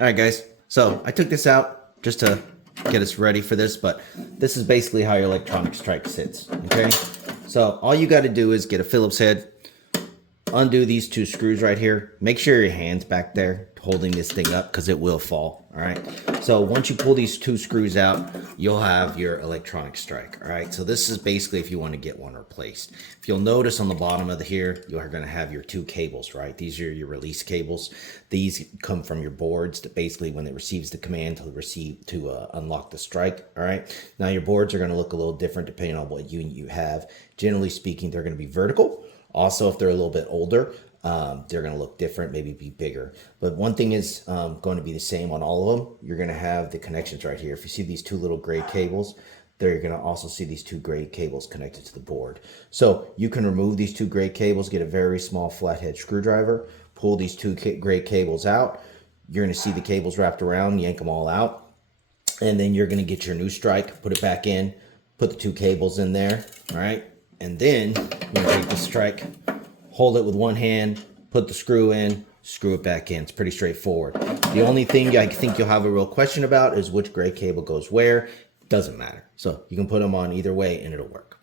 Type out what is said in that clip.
All right, guys. So I took this out just to get us ready for this, but this is basically how your electronic strike sits, okay? So all you got to do is get a Phillips head, undo these two screws right here. Make sure your hand's back there holding this thing up because it will fall, all right? So once you pull these two screws out, you'll have your electronic strike, all right? So this is basically if you want to get one replaced. If you'll notice on the bottom of here, you are going to have your two cables, right? These are your release cables. These come from your boards that basically when it receives the command to unlock the strike, all right? Now your boards are going to look a little different depending on what unit you have. Generally speaking, they're going to be vertical. Also, if they're a little bit older, they're going to look different, maybe be bigger. But one thing is going to be the same on all of them. You're going to have the connections right here. If you see these two little gray cables, there you're going to also see these two gray cables connected to the board. So you can remove these two gray cables, get a very small flathead screwdriver, pull these two gray cables out. You're going to see the cables wrapped around, yank them all out. And then you're going to get your new strike, put it back in, put the two cables in there, all right? And then you're gonna take the strike, hold it with one hand, put the screw in, screw it back in. It's pretty straightforward. The only thing I think you'll have a real question about is which gray cable goes where. Doesn't matter. So you can put them on either way and it'll work.